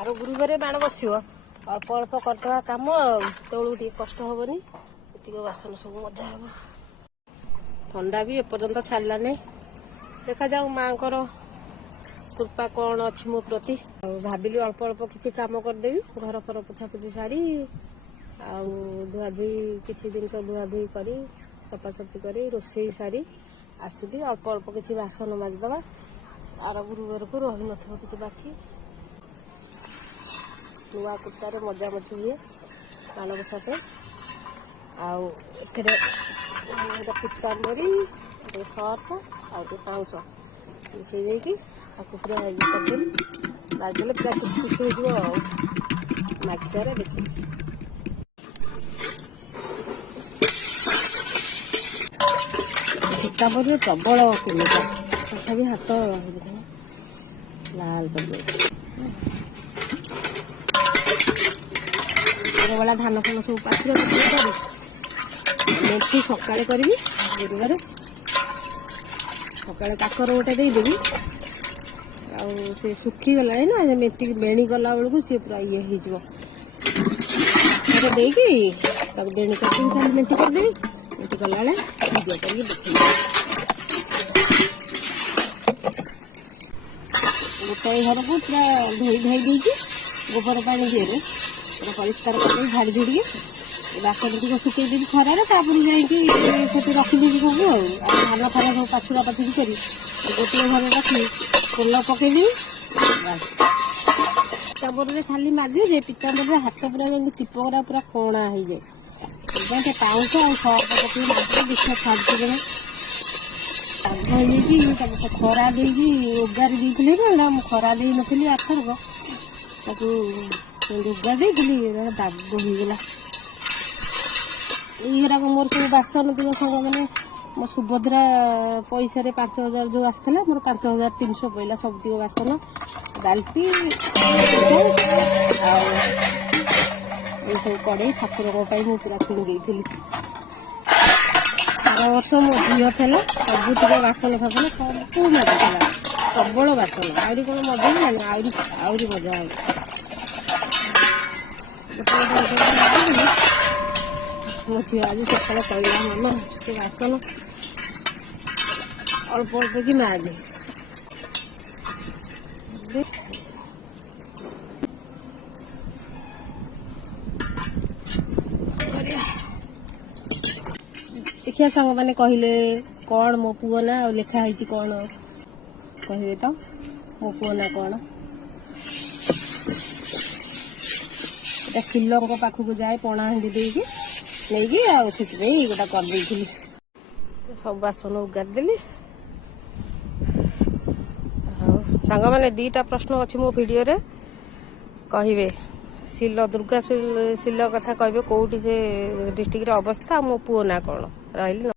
Are गुरुवार बाण बस अल्प अल्प करदे कम तेलू टे कष्ट हेनी ये बासन सब मजा हे थंडा भी एपर्यंत छाड़ा नहीं देखा जाऊ माँ कृपा कौन अच्छी मो प्रति भाविली अल्प अल्प किसी कम करदेवी घर फर पोछापोछी सारी धुआधुई किसी जिन धुआधुई कर सफासफी कर रोषे सारी आसिकी अल्प अल्प किसी बासन माजिदे आर गुरुवार को रही न कि बाकी नुआ कुर्तार मजामती हुए माणबसा पिताम्बरी सर्फ आउे पाउस मिसई पूरा करदेली मारिदेले पूरा टिक हो मागसारे देख पिताम्बरी प्रबल केमिका तथा हाथ लाल कर वाला धान फान सब पाथर मेथी सका करी गुरुवार सका काकर गोटे देदेवी से सुखी गला ना मेथी बेणी गला बेलू सी पूरा ये होदेकी बेणी कर मेथी करदेवी मेथी कला वीडियो कर गोटाए घर को पूरा धोई धाई देगी गोबर पानी दिए परिष्कार कर झाड़ी झुड़ी बासन टी शुकई देवी खरार जाकि रखिदेवी सब धान फान सब पाछुरा पाछुरी कर गोटे घर रखी फुल पकईदेवी पिताम्बर खाली माजे जे पिताम्बर हाथ पूरा टीपकरा पूरा कणा हो जाए पाउच आ पकई माजे विष छाड़ी खरा दे उगारी देते खरा दे नी आथरक लुगा देली दाग होगला यरा मोर सब बासन दिव सब मैंने मो सुभद्रा पैसा 5000 जो आसला मोर 5300 पड़ा सब दिव बासन बाल्टी सब कड़े ठाकुर मुझे पूरा किणी देती वर्ष मो झील था सबुत बासन फासन सब मजा प्रबल बासन आहरी कौन मजा आहरी मजा मो झी आज सका कहला मामा से बासन अल्प अल्प कि माजे देखिए सांग मैंने कहले कौन मो पुओ ना लिखाई कौन कहे तो मो पुओ ना कौन किलो पाखक जाए पणा हांडी देगी नहीं गोटा करदे सब बासन उगारदेली सांग मैंने 2टा प्रश्न अच्छी मो वीडियो रे कहे सिल दुर्गा सिल कथा कहे कौटी से डिस्ट्रिक्ट अवस्था मो पुओ ना कौन रही।